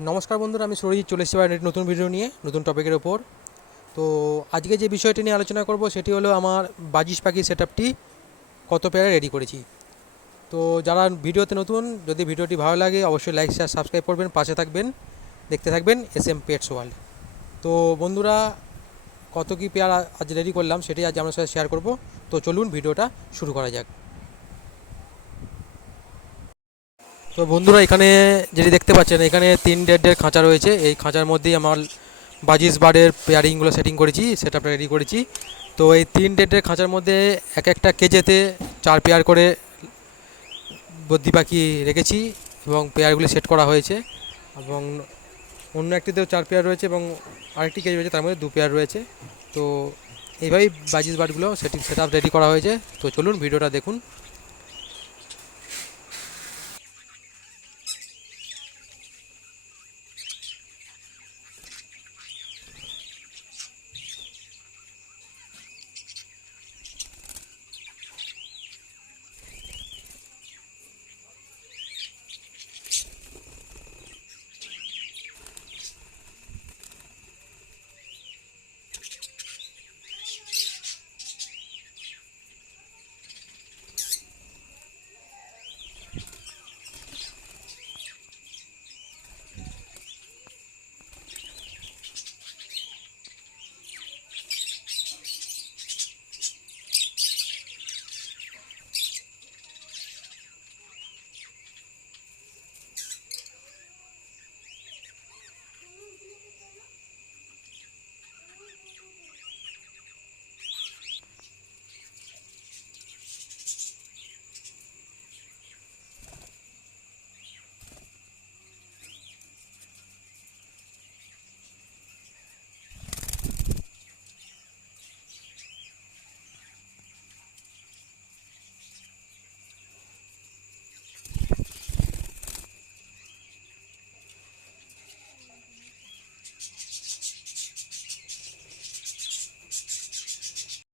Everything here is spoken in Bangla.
নমস্কার বন্ধুরা, আমি সৌরজিৎ চলে এসেছি আবার একটি নতুন ভিডিও নিয়ে নতুন টপিকের ওপর। তো আজকে যে বিষয়টি নিয়ে আলোচনা করব সেটি হলো আমার বাজিশ পাখির সেটআপটি কত পেয়ারে রেডি করেছি। তো যারা ভিডিওতে নতুন, যদি ভিডিওটি ভালো লাগে অবশ্যই লাইক শেয়ার সাবস্ক্রাইব করবেন, পাশে থাকবেন, দেখতে থাকবেন SM পেটস ওয়ার্ল্ড। তো বন্ধুরা, কত কী পেয়ার আজ রেডি করলাম সেটি আজ আমার সাথে শেয়ার করব। তো চলুন ভিডিওটা শুরু করা যাক। তো বন্ধুরা, এখানে যেটি দেখতে পাচ্ছেন, এখানে 3 খাঁচা রয়েছে। এই খাঁচার মধ্যেই আমার বাজিস বার্ডের পেয়ারিংগুলো সেটিং করেছি, সেটআপটা রেডি করেছি। তো এই 3 খাঁচার মধ্যে এক একটা কেজেতে 4 পেয়ার করে বদ্রি পাখি রেখেছি এবং পেয়ারগুলি সেট করা হয়েছে। এবং অন্য একটিতেও 4 পেয়ার রয়েছে এবং আরেকটি কেজ রয়েছে, তার মধ্যে 2 পেয়ার রয়েছে। তো এইভাবেই বাজিস বার্ডগুলো সেটআপ রেডি করা হয়েছে। তো চলুন ভিডিওটা দেখুন।